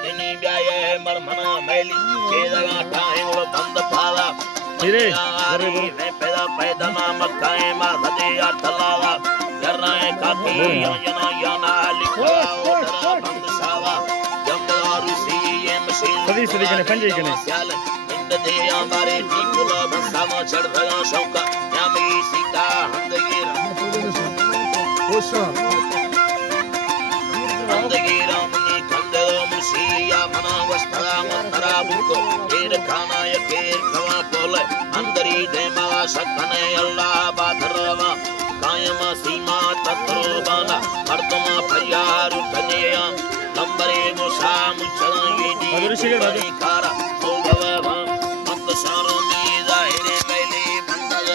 तिनी ब्याये मरमना मैली केदगा टाइम वो बंद पाला धीरे मैं पैदा ना मकाए मा हदे अर्थलावा जरनाए काकी yana yana लिखा उधर बंद सावा जमदारू सी ये मशीन सदी कने पंजे कने इंद दे हमारे टीकुला बसामा चढ़ रहा शौका यामी सीता हमदगी हमदगी रामनी कंदो मुसिया मना वस्ता मंतरा बुको केर खाना या केर खवा बोले अंदरी दे मावा सकने अल्लाह बादरवा कायमा सीमा तत्रोबाना मर्दमा फयार कन्या नंबरे मुसाम चलाए दी कारा तो भवा मत सारो में जाहिर मैले बंदर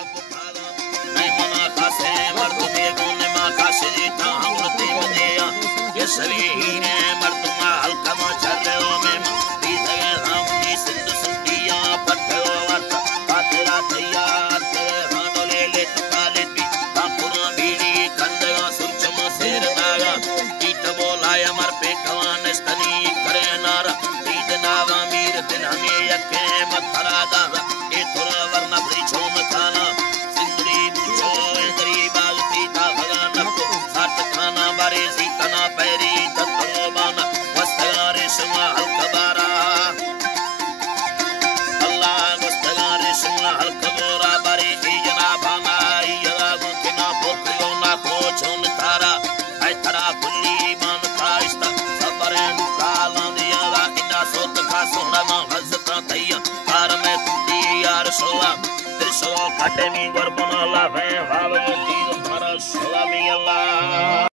अब खाला मैं मना कासे मर्द में गोने मा कासे जीता हमते मदिया ये सभी ने मर्दमा हल्का मा चलो में दी सगे हमनी सिंध सुंदिया पट्टो वर्त तेरा तैयार तेरे हानो ले काले भी बापुरा बीड़ी कंदगा सुरचम शेर नागा कीट बोलाया मर पे कवान स्तनी करे नारा ईद नावा मीर दिन हमें यके मथरा गावा ए थोड़ा वरना ब्रिछो में खाना सिंदरी बुझो इंदरी बागती था भगवान को साथ खाना बारे सीतना पैरी तत्रो बाना वस्तगारे सुमा हल्कबारा अल्लाह वस्तगारे सुमा हल्कबोरा बारे की जनाबाना यदा गुना पोखियो ना कोचोन तारा आई तरा बुल्ली मान काइस्ता सबरे काला दिया ला इना सोत का सोना मा हजता तैया कार में तुंदी यार सोला त्रिशो काटे मी गरबना ला वे भाव ती भर सोला मी अल्लाह